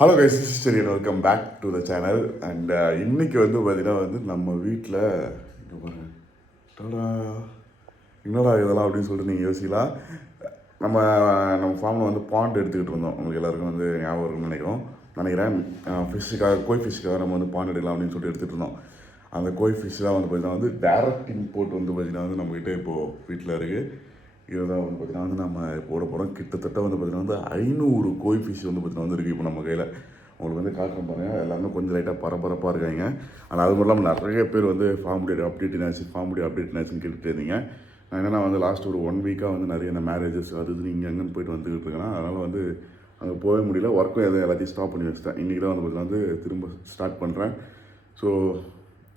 Hello guys, சரி, welcome back to the channel. And இன்னைக்கு வந்து பார்த்தீங்கன்னா வந்து நம்ம வீட்டில் இங்கே பாருங்க, டடா, என்னடா இதெல்லாம் அப்படின்னு சொல்லிட்டு நீங்கள் யோசிக்கலாம். நம்ம நம்ம ஃபார்மில் வந்து பாண்ட் எடுத்துக்கிட்டு இருந்தோம். உங்களுக்கு எல்லாருக்கும் வந்து ஞாபகம் இருக்குன்னு நினைக்கிறேன். ஃபிஷ்ஷுக்காக, கோய் ஃபிஷ்ஷுக்காக நம்ம வந்து பாண்ட் எடுக்கலாம் அப்படின்னு சொல்லிட்டு எடுத்துகிட்டு இருந்தோம். அந்த கோய் ஃபிஷ் தான் வந்து பார்த்தீங்கன்னா வந்து டேரக்ட் இம்போர்ட் வந்து பார்த்தீங்கன்னா வந்து நம்மகிட்ட இப்போது வீட்டில் இருக்குது. இதுதான் வந்து பார்த்திங்கன்னா வந்து நம்ம போட போகிறோம். கிட்டத்தட்ட வந்து பார்த்திங்கன்னா வந்து 500 கோய் ஃபிஷ் வந்து பார்த்திங்கன்னா வந்து இருக்குது இப்போ நம்ம கையில். உங்களுக்கு வந்து காட்டுறேன் பாருங்கள். எல்லாமே கொஞ்சம் லைட்டாக பரபரப்பாக இருக்காங்க. ஆனால் அது மட்டும் இல்லாமல் நிறைய பேர் வந்து ஃபார்ம் அப்டேட் என்னாச்சுன்னு கேட்டுட்டு இருந்தீங்க. நான் என்னென்னா வந்து லாஸ்ட் ஒரு 1 வீக்காக வந்து நிறைய இந்த மேரேஜஸ் அது இது இங்கே எங்கேன்னு போயிட்டு வந்துக்கிட்டு இருக்கேன். அதனால் வந்து அங்கே போகவே முடியல. ஒர்க்கும் எல்லாத்தையும் ஸ்டாப் பண்ணி வச்சுட்டேன். இன்றைக்கி தான் வந்து பார்த்திங்கன்னா வந்து திரும்ப ஸ்டார்ட் பண்ணுறேன். ஸோ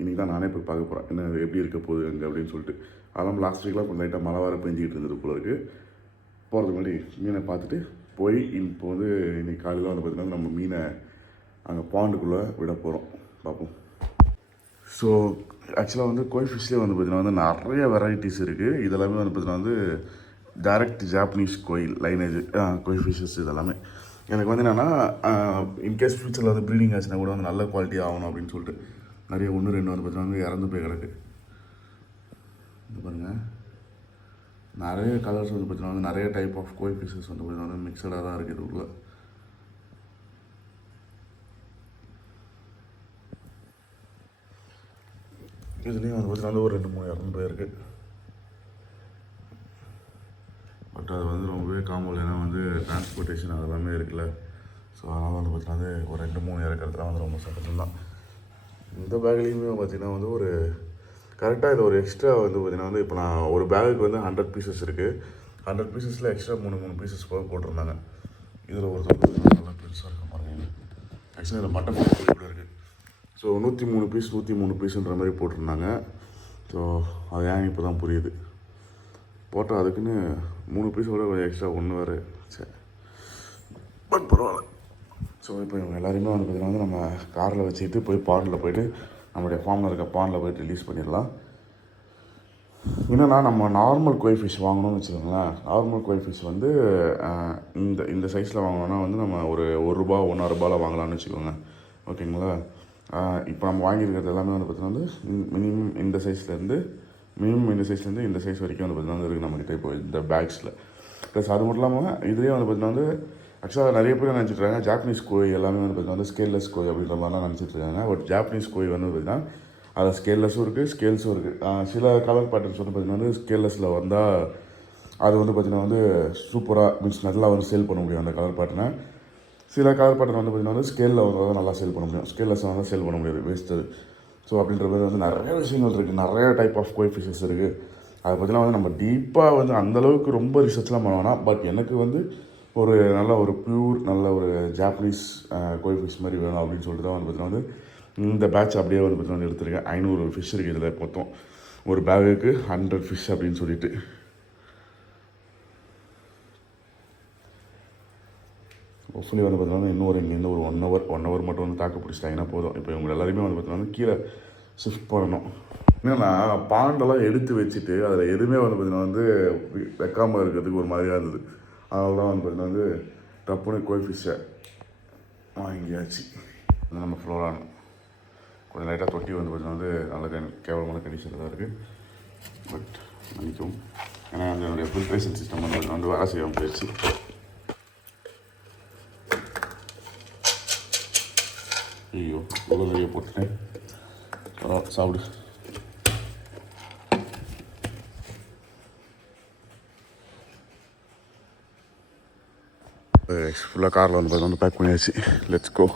இன்றைக்கி தான் நானே போய் பார்க்க போகிறேன், என்ன எப்படி இருக்க போகுது அங்கே அப்படின்னு சொல்லிட்டு. அதெல்லாம் லாஸ்ட் வீக்லாம் கொஞ்சம் லைட்டாக மழை வர பெஞ்சிக்கிட்டு இருந்தது போல இருக்குது. போகிறதுக்கு முன்னாடி மீனை பார்த்துட்டு போய் இப்போ வந்து இன்றைக்கி காலையில் வந்து பார்த்திங்கன்னா நம்ம மீனை அங்கே பாண்டுக்குள்ளே விட போகிறோம். பார்ப்போம். ஸோ ஆக்சுவலாக வந்து கோய் ஃபிஷ்லேயே வந்து பார்த்திங்கன்னா வந்து நிறைய வெரைட்டிஸ் இருக்குது. இதெல்லாமே வந்து பார்த்திங்கன்னா வந்து டைரக்ட் ஜாப்பனீஸ் லைனேஜ் கோய் ஃபிஷ்ஷஸ் இதெல்லாமே. எனக்கு வந்து என்னென்னா இன்கேஸ் ஃபியூச்சரில் வந்து ப்ரீடிங் ஆச்சுன்னா கூட வந்து நல்ல குவாலிட்டி ஆகணும் அப்படின்னு சொல்லிட்டு நிறைய 1-2 வந்து பார்த்திங்கன்னா வந்து இறந்து போய் கிடக்கு. இது பாருங்கள், நிறைய கலர்ஸ் வந்து பார்த்திங்கன்னா வந்து நிறைய டைப் ஆஃப் கோய் ஃபிஷஸ் வந்து பார்த்திங்கன்னா வந்து மிக்சடாக தான் இருக்குது இது உள்ள. இதுலேயும் வந்து பார்த்திங்கன்னா ஒரு 2-3 இறந்து போயிருக்கு. பட் அது வந்து ரொம்பவே காமன், ஏன்னா வந்து டிரான்ஸ்போர்ட்டேஷன் அதெல்லாமே இருக்குல்ல. ஸோ அதனால் வந்து பார்த்திங்கன்னா வந்து ஒரு 2-3 இறக்கிறதுலாம் வந்து ரொம்ப சந்தோஷம் தான். இந்த பேக்லேயுமே பார்த்திங்கன்னா வந்து ஒரு கரெக்டாக இது ஒரு எக்ஸ்ட்ரா வந்து பார்த்திங்கன்னா வந்து இப்போ நான் ஒரு பேகுக்கு வந்து 100 பீசஸ் இருக்குது. 100 பீசஸில் எக்ஸ்ட்ரா 3 பீசஸ் போட்டிருந்தாங்க. இதில் ஒருத்தர் நல்லா பெருசாக இருக்க பாருங்க. ஆக்சுவலாக இதில் மட்டன் கூட இருக்குது. ஸோ 103 பீஸுன்ற மாதிரி போட்டிருந்தாங்க. ஸோ அது ஏன் இப்போ தான் புரியுது. போட்டால் அதுக்குன்னு 3 பீஸோட கொஞ்சம் எக்ஸ்ட்ரா ஒன்று வேறு. சரி, பட் பரவாயில்ல. ஸோ இப்போ இவங்க எல்லாருமே வந்து பார்த்திங்கன்னா வந்து நம்ம காரில் வச்சுக்கிட்டு போய் பாண்டில் போய்ட்டு நம்மளுடைய ஃபார்மில் இருக்க பாண்டில் போய்ட்டு ரிலீஸ் பண்ணிடலாம். என்னென்னா நம்ம நார்மல் கோய் ஃபிஷ் வாங்கணும்னு வச்சுக்கோங்களேன். நார்மல் கோய் ஃபிஷ் வந்து இந்த சைஸில் வாங்கினோன்னா வந்து நம்ம ஒரு ரூபா 1.5 ரூபாயில் வாங்கலாம்னு வச்சுக்கோங்க. ஓகேங்களா? இப்போ நம்ம வாங்கியிருக்கிறது எல்லாமே வந்து பார்த்திங்கன்னா வந்து மினிமம் இந்த சைஸ்லேருந்து இந்த சைஸ் வரைக்கும் வந்து பார்த்திங்கன்னா இருக்குது நம்மக்கிட்ட இப்போ இந்த பேக்ஸில். ப்ளஸ் அது மட்டும் இல்லாமல் இதுலேயே வந்து பார்த்திங்கன்னா வந்து ஆக்சுவலாக நிறைய பேர் நினச்சிட்ருக்காங்க ஜாப்பனீஸ் கோய் எல்லாமே வந்து பார்த்திங்கன்னா வந்து ஸ்கேல்லெஸ் கோய் அப்படின்ற மாதிரிலாம் நினச்சிட்ருக்காங்க. பட் ஜாப்பனீஸ் கோய் வந்து பார்த்திங்கன்னா அதில் ஸ்கேல்லெஸ்ஸும் இருக்குது, ஸ்கேல்ஸும் இருக்குது. சில கலர் பேட்டர்ன்ஸ் வந்து பார்த்திங்கன்னா வந்து ஸ்கேல்லெஸில் வந்தால் அது வந்து பார்த்திங்கன்னா வந்து சூப்பராக மீன்ஸ் நல்லா வந்து சேல் பண்ண முடியும் அந்த கலர் பேட்டர்னை. சில கலர் பேட்டர்ன் வந்து பார்த்திங்கன்னா வந்து ஸ்கேலில் வந்து நல்லா சேல் பண்ண முடியும், ஸ்கேல்லெஸ் வந்து சேல் பண்ண முடியாது, வேஸ்ட்டு. ஸோ அப்படின்ற மாதிரி வந்து நிறைய விஷயங்கள் இருக்குது, நிறைய டைப் ஆஃப் கோய் ஃபிஷஸ் இருக்குது. அதை பற்றிலாம் வந்து நம்ம டீப்பாக வந்து அந்தளவுக்கு ரொம்ப ரிசர்ச்லாம் பண்ண வேணாம். பட் எனக்கு வந்து ஒரு நல்ல ஒரு ப்யூர் நல்ல ஒரு ஜாப்பனீஸ் கோய் ஃபிஷ் மாதிரி வேணும் அப்படின்னு சொல்லிட்டு தான் வந்து பார்த்திங்கன்னா வந்து இந்த பேட்ச் அப்படியே வந்து பார்த்திங்கன்னா எடுத்துருக்கேன். 500 ஃபிஷ் இருக்குது இதில். மொத்தம் ஒரு பேகுக்கு 100 ஃபிஷ் அப்படின்னு சொல்லிட்டு. ஹோப்ஃபுல்லி வந்து பார்த்திங்கன்னா இன்னும் ஒரு 1 ஹவர் மட்டும் வந்து தாக்கு பிடிச்சிட்டாங்கன்னா போதும். இப்போ இவங்க எல்லாருமே வந்து பார்த்திங்கன்னா வந்து கீழே ஷிஃப்ட் பண்ணணும். என்னென்னா பாண்டெல்லாம் எடுத்து வச்சுட்டு அதில் எதுவுமே வந்து பார்த்திங்கன்னா வந்து வைக்காமல் இருக்கிறதுக்கு ஒரு மாதிரியாக இருந்தது. அதனால தான் வந்து பார்த்திங்கன்னா வந்து டப்புனு கோய் ஃபிஷ்ஷை வாங்கியாச்சு. நம்ம ஃப்ளோரான் கொஞ்சம் லைட்டாக தொட்டி வந்து பார்த்திங்கன்னா வந்து நல்ல கேவலமான கண்டிஷனில் தான் இருக்குது. பட் மன்னிக்கும், ஏன்னா அந்த என்னுடைய ஃபில்ட்ரேஷன் சிஸ்டம் வந்து வேலை செய்யாமல் போயிடுச்சு. ஐயோ, இவ்வளோ நிறைய போட்டுட்டேன். சாப்பிடு. ஃபுல்லாக காரில் வந்து பார்த்து பேக் பண்ணியாச்சு. Let's go.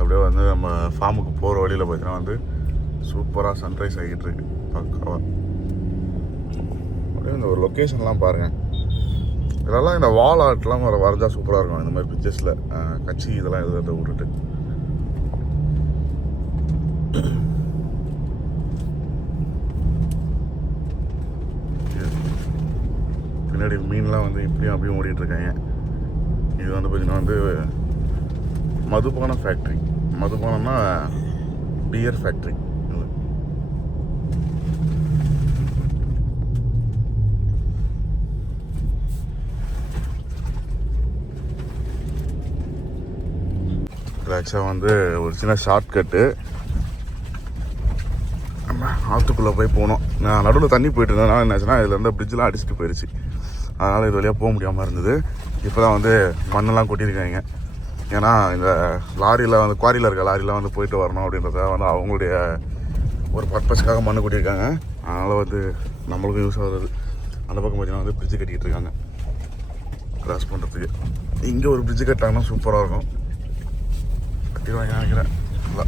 அப்படியே வந்து நம்ம ஃபார்முக்கு போகிற வழியில் பார்த்தீங்கன்னா வந்து சூப்பராக சன்ரைஸ் ஆகிட்டு இருக்கு. பக்காவாக அப்படியே இந்த ஒரு லொக்கேஷன்லாம் பாருங்கள். இதெல்லாம் இந்த வால் ஆர்ட்லாம் வரைஞ்சா சூப்பராக இருக்கும். இந்த மாதிரி பிக்சர்ஸில் கட்சி இதெல்லாம் எழுத விட்டுட்டு பின்னாடி மீன்லாம் வந்து இப்படியும் அப்படியும் ஓடிட்டுருக்காங்க. இது வந்து பார்த்திங்கன்னா வந்து மதுபான ஃபேக்ட்ரி. மதுபானம்னா pier factory. ஆக்சுவலாக வந்து ஒரு சின்ன ஷார்ட்கட்டு. நம்ம ஆற்றுக்குள்ளே போய் போனோம். நான் நடுவில் தண்ணி போயிட்டு இருந்ததுனால என்னாச்சுன்னா இதில் இருந்த பிரிட்ஜெலாம் அடிச்சுட்டு போயிடுச்சு. அதனால் இது வழியாக போக முடியாமல் இருந்தது. இப்போ தான் வந்து மண்ணெல்லாம் கொட்டியிருக்காங்க. ஏன்னா இந்த லாரியில் வந்து குவாரியில் இருக்க லாரியில் வந்து போயிட்டு வரணும் அப்படின்றத வந்து அவங்களுடைய ஒரு பர்பஸ்க்காக மண்ணு கொட்டியிருக்காங்க. அதனால் வந்து நம்மளுக்கும் யூஸ் ஆகுது. அந்த பக்கம் பார்த்தீங்கன்னா வந்து பிரிட்ஜு கட்டிக்கிட்டு இருக்காங்க கிராஸ் பண்ணுறதுக்கு. இங்கே ஒரு பிரிட்ஜு கட்டாங்கன்னா சூப்பராக இருக்கும். கட்டிடுவாங்க நினைக்கிறேன். இல்லை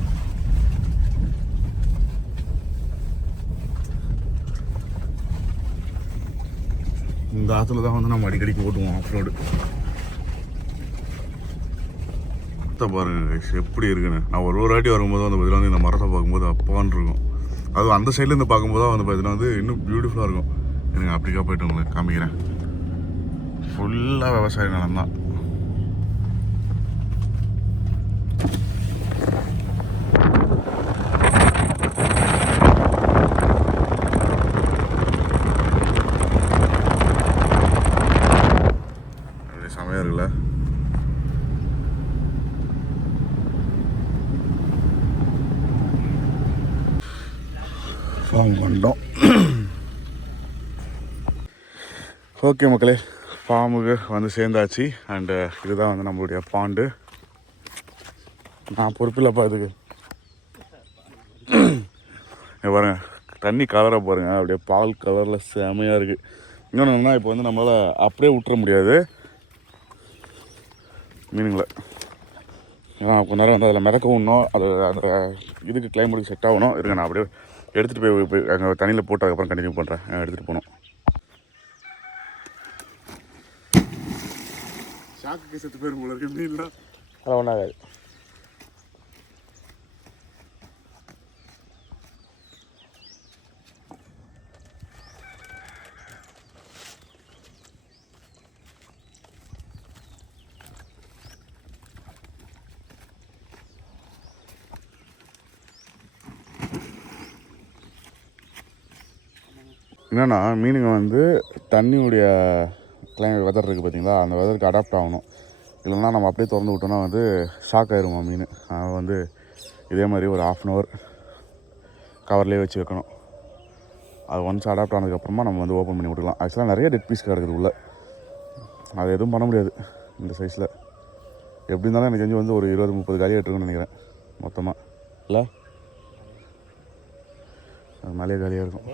இந்த ஆற்றுல தான் வந்து நம்ம அடிக்கடிக்கு ஓட்டுவோம் ஆஃப் ரோடு. பாருங்க எப்படி இருக்குன்னு. நான் ஒரு வாட்டி வரும்போது வந்து பார்த்தீங்கன்னா வந்து இந்த மரத்தை பார்க்கும்போது அப்பான்னு இருக்கும். அதுவும் அந்த சைட்லேருந்து பார்க்கும்போது தான் வந்து பார்த்தீங்கன்னா வந்து இன்னும் பியூட்டிஃபுல்லாக இருக்கும். எனக்கு அப்படிக்கா போய்ட்டு உங்களுக்கு காமிக்கிறேன். ஃபுல்லாக விவசாய நிலம் தான். செமையாக இருக்குல்ல. ஃபார்ம் பண்ணிட்டோம். ஓகே மக்களே, ஃபார்முக்கு வந்து சேர்ந்தாச்சு. அண்டு இதுதான் வந்து நம்மளுடைய பாண்டு. நான் பொறுப்பில்லப்பா இதுக்கு. பாருங்க தண்ணி கலரை பாருங்க, அப்படியே பால் கலரில் செமையாக இருக்குது. இன்னொன்றுனா இப்போ வந்து நம்மளால் அப்படியே விட்டுற முடியாது மீனுங்களை. ஏன்னா கொஞ்ச நேரம் வந்து அதில் மிதக்க விடணும். அது அந்த இதுக்கு கிளைமேட்டுக்கு செட் ஆகணும். இருங்க நான் அப்படியே எடுத்துகிட்டு போய் அங்கே தண்ணியில் போட்டு அதுக்கப்புறம் கண்டினியூ பண்ணுறேன். எடுத்துகிட்டு போகணும். ஷாக்குக்கு செத்து போயிடும் போல இருக்கு மீன்லாம். அதெல்லாம் ஒன்றாகாது. என்னென்னா மீனுங்க வந்து தண்ணியுடைய வெதர் இருக்குது பார்த்தீங்களா, அந்த வெதருக்கு அடாப்ட் ஆகணும். இல்லைன்னா நம்ம அப்படியே திறந்து விட்டோம்னா வந்து ஷாக் ஆகிருமா மீன். அதனால் வந்து இதே மாதிரி ஒரு 1/2 hour கவர்லேயே வச்சு வைக்கணும். அது ஒன்ஸ் அடாப்ட் ஆனதுக்கப்புறமா நம்ம வந்து ஓப்பன் பண்ணி விட்டுக்கலாம். ஆக்சுவலாக நிறைய டெட் பீஸ் கிடக்குது உள்ள. அது எதுவும் பண்ண முடியாது இந்த சைஸில். எப்படி இருந்தாலும் எனக்கு தெரிஞ்சு வந்து ஒரு 20-30 காலியாக இருக்குன்னு நினைக்கிறேன் மொத்தமாக. இல்லை அது மேலேயே காலியாக இருக்கும்.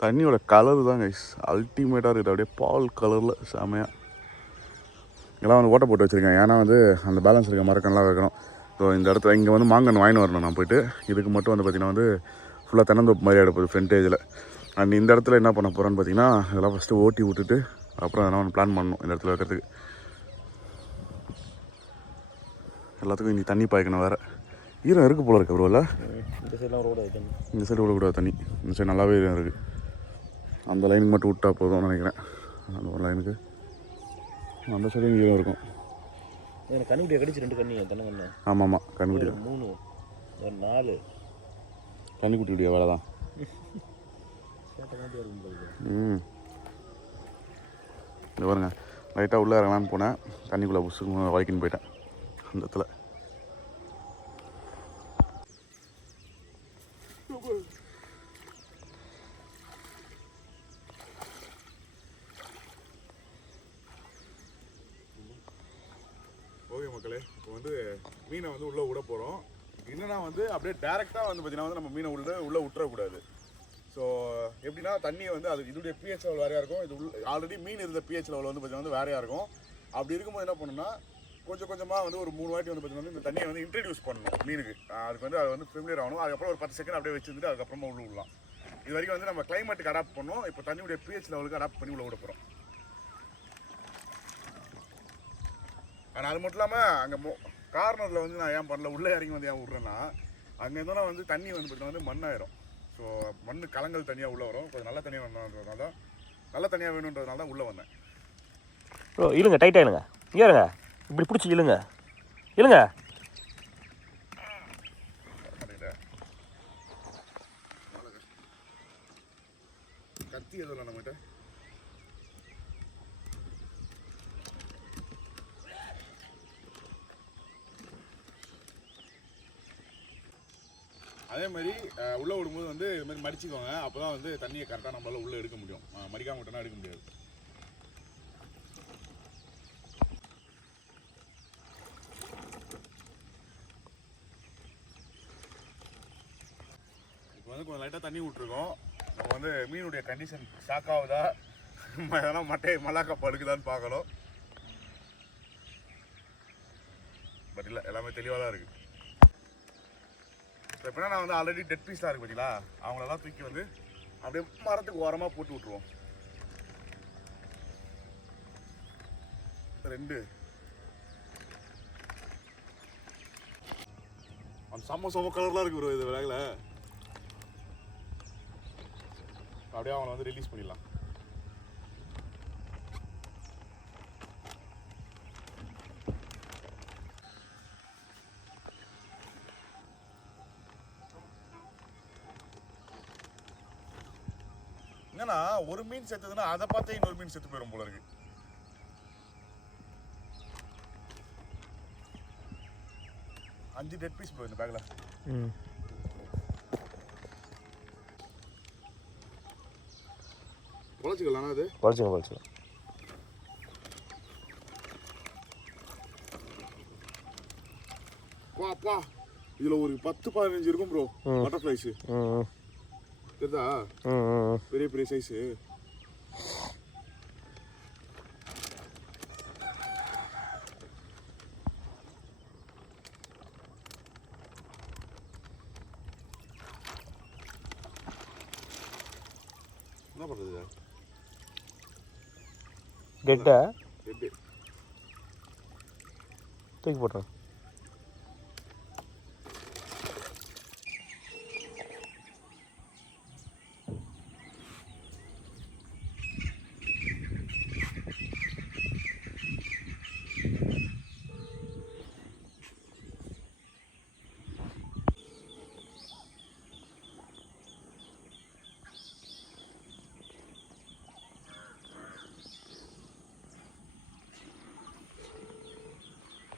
தண்ணியோட கலர் தான் கைஸ் அல்டிமேட்டாக இருக்குது. அப்படியே பால் கலரில் செமையாக. இதெல்லாம் வந்து ஓட்ட போட்டு வச்சுருக்கேன். ஏன்னா வந்து அந்த பேலன்ஸ் இருக்க மரக்கன்லாம் வைக்கணும். ஸோ இந்த இடத்துல இங்கே வந்து மாங்கன் வாங்கின்னு வரணும் நான் போய்ட்டு. இதுக்கு மட்டும் வந்து பார்த்திங்கன்னா வந்து ஃபுல்லாக தென்னந்தோப்பு மாதிரி எடுப்போது ஃப்ரண்டேஜில். அண்ட் இந்த இடத்துல என்ன பண்ண போகிறேன்னு பார்த்தீங்கன்னா இதெல்லாம் ஃபஸ்ட்டு ஓட்டி விட்டுட்டு அப்புறம் அதெல்லாம் ஒன்று பிளான் பண்ணணும் இந்த இடத்துல வைக்கிறதுக்கு. எல்லாத்துக்கும் இன்றைக்கி தண்ணி பாய்க்கணும் வேறு. ஈரம் இருக்குது போல இருக்குது ப்ரோவில். இந்த சைடெலாம் ரோடு தண்ணி, இந்த சைடு விடக்கூடாது தண்ணி. இந்த சைடு நல்லாவே ஈரம் இருக்குது. அந்த லைனுக்கு மட்டும் விட்டா போதும்னு நினைக்கிறேன். அந்த ஒரு லைனுக்கு அந்த சைடு ஈரம் இருக்கும். கண்ணுக்குட்டியை கடிச்சு 2 கண்ணி தென்னை கண்ணு. ஆமாம் கண்ணுக்குட்டி 3 ஒரு 4 கண்ணுக்குட்டியுடைய வேலை தான். இது பாருங்க லைட்டாக உள்ளே இறங்கலான்னு போனேன். தண்ணிக்குள்ளே புஷு வலிக்கின்னு போயிட்டேன் அந்த இடத்துல. ஓகே மக்களே, இப்போ வந்து மீனை வந்து உள்ளே விட போகிறோம். என்னன்னா வந்து அப்படியே டேரெக்டாக வந்து பார்த்தீங்கன்னா வந்து நம்ம மீனை உள்ளே விட்டுறக்கூடாது. ஸோ எப்படின்னா தண்ணியை வந்து அது இதோடைய பிஹெச் லெவல் வேறையாக இருக்கும். இது ஆல்ரெடி மீன் இருந்த பிஹெச் லெவல் வந்து பார்த்தீங்கன்னா வந்து வேறையாக இருக்கும். அப்படி இருக்கும்போது என்ன பண்ணணும்னா கொஞ்சம் கொஞ்சமாக வந்து ஒரு 3 வாட்டி வந்து பார்த்தீங்கன்னா இந்த தண்ணியை வந்து இன்ட்ரடியூஸ் பண்ணணும் மீனுக்கு. அதுக்கு வந்து அது வந்து ஃபெமிலியர் ஆகணும். அதுக்கப்புறம் ஒரு 10 செகண்ட் அப்படியே வச்சுருந்துட்டு அதுக்கப்புறமா உள்ள விடலாம். இது வரைக்கும் வந்து நம்ம கிளைமேட்டுக்கு அடாப்ட் பண்ணோம். இப்போ தண்ணியுடைய பிஹெச் லெவலுக்கு அடாப்ட் பண்ணி உள்ள விட போகிறோம். ஆனால் அது மட்டும் இல்லாமல் அங்கே கார்னரில் வந்து நான் ஏன் பண்ணல, உள்ளே இறங்கி வந்து ஏன் விட்றேன்னா அங்கே இருந்தாலும் வந்து தண்ணி வந்து பார்த்தீங்கன்னா வந்து மண்ணாயிரும். ஸோ மண் கலங்கள் தனியாக உள்ளே வரும். கொஞ்சம் நல்ல தனியாக வேணுன்றதுனால தான் நல்ல தனியாக வேணுன்றதுனால தான் உள்ளே வந்தேன். ப்ரோ இழுங்க, டைட்டாக இழுங்க. இங்கே இருங்க, இப்படி பிடிச்சி இழுங்க இழுங்க. கத்தி எதுவும் நம்மகிட்ட அதே மாதிரி உள்ளே விடும்போது வந்து இது மாதிரி மடிச்சுக்கோங்க. அப்போ தான் வந்து தண்ணியை கரெக்டாக நம்மளால் உள்ளே எடுக்க முடியும். மடிக்காம விட்டோம்னா எடுக்க முடியாது. இப்போ வந்து கொஞ்சம் லைட்டாக தண்ணி விட்ருக்கோம். நம்ம வந்து மீனுடைய கண்டிஷன் ஷாக் ஆகுதா, எதனா மல்லாக்கா படுக்குதான்னு பார்க்கணும். பட் இல்லை, எல்லாமே தெளிவாக தான் இருக்குது. இப்போ எப்படின்னா நான் வந்து ஆல்ரெடி டெட் பீஸ்லாம் இருக்குது பார்த்தீங்களா, அவங்களெல்லாம் தூக்கி வந்து அப்படியே மரத்துக்கு ஓரமாக போட்டு விட்ருவோம். 2 அந்த செம்ம கலர்லாம் இருக்கு ப்ரோ இது வேலையில். அப்படியே அவங்கள வந்து ரிலீஸ் பண்ணிடலாம். என்னன்னா ஒரு மீன் செத்துதுன்னா அதை பார்த்தே இன்னொரு மீன் செத்து போயிடும் போல இருக்கு. அஞ்சு டெட் பீஸ் போய் இந்த பேக்ல. பொழைச்சிக்கலாம் அது. பொழைச்சிக்கலாம். அப்பா இதுல ஒரு 10-15 இருக்கும் ப்ரோ பட்டர்ஃப்ளைஸ். தெரியுதா? பெரிய பெரிய சைஸு. என்ன பண்றது? டெட்டா தூக்கி போட்டுறேன்.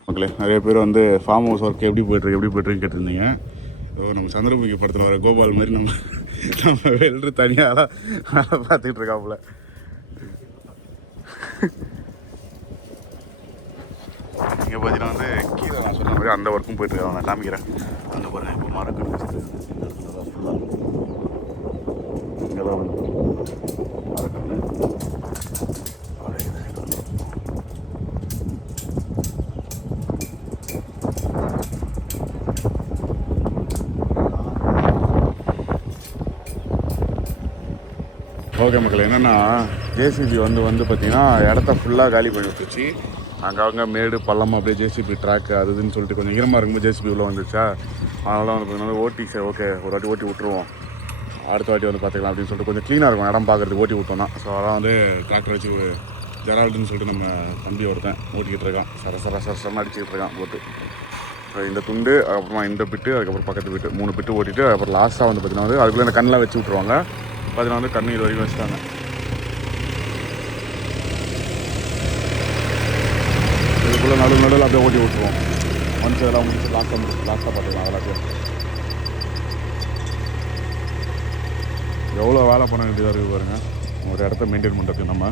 மக்களே, நிறைய பேர் வந்து ஃபார்ம் ஹவுஸ் ஒர்க் எப்படி போய்ட்டுருக்குன்னு கேட்டிருந்தீங்க. நம்ம சந்திரமுகி படத்தில் வர கோபால் மாதிரி நம்ம வெல்று தனியாக வேலை பார்த்துக்கிட்டு இருக்காப்புல. இங்கே பார்த்தீங்கன்னா வந்து கீழே நான் சொன்ன மாதிரி அந்த ஒர்க்கும் போயிட்டுருக்காங்க. நான் காமிக்கிறேன். அந்த பாருங்கள், இப்போ மரக்கன்று ஃபுல்லாக இங்கே தான் வந்து மரக்கன்று. ஓகே மக்கள், என்னென்னா ஜேசிபி வந்து பார்த்தீங்கன்னா இடத்த ஃபுல்லாக காலி பண்ணி விட்டுருச்சு. அங்கே மேடு பள்ளமாக அப்படியே ஜேசிபி ட்ராக்கு அது இதுன்னு சொல்லிட்டு கொஞ்சம் ஈரமாக இருக்கும்போது ஜேசிபி உள்ள வந்துச்சா. அதனால வந்து பார்த்தீங்கன்னா ஓட்டி சரி ஓகே ஒரு வாட்டி ஓட்டி விட்ருவோம், அடுத்த வாட்டி வந்து பார்த்துக்கலாம் அப்படின்னு சொல்லிட்டு கொஞ்சம் க்ளீனாக இருக்கும் இடம் பார்க்குறதுக்கு ஓட்டி விட்டோம்னா. ஸோ அதான் வந்து டிராக்டர் வச்சு ஜெரால்டுன்னு சொல்லிட்டு நம்ம தம்பி ஒருத்தன் ஓட்டிக்கிட்டு இருக்கான். சரசரன்னு அடிச்சுக்கிட்டு இருக்கான் போட்டு. இந்த துண்டு, அப்புறமா இந்த பிட்டு, அதுக்கப்புறம் பக்கத்து பிட்டு, 3 பிட்டு ஓட்டிட்டு அப்புறம் லாஸ்ட்டாக வந்து பார்த்தீங்கன்னா வந்து அதுக்குள்ளே இந்த கண்ணெலாம் வச்சு விட்ருவாங்க. பார்த்தீங்கன்னா வந்து கண்ணு இது வரைக்கும் வச்சுட்டாங்க. இதுக்குள்ளே நடுவில் அப்படியே ஓட்டி விட்ருவோம். ஒன்ஸ் இதெல்லாம் முடிச்சு லாஸ்ட்டாக பார்த்துக்கலாம். எல்லாத்தையும் எவ்வளோ வேலை பண்ண வேண்டியதாக இருக்குது பாருங்கள் ஒரு இடத்த மெயின்டைன் பண்ணுறதுக்கு நம்ம.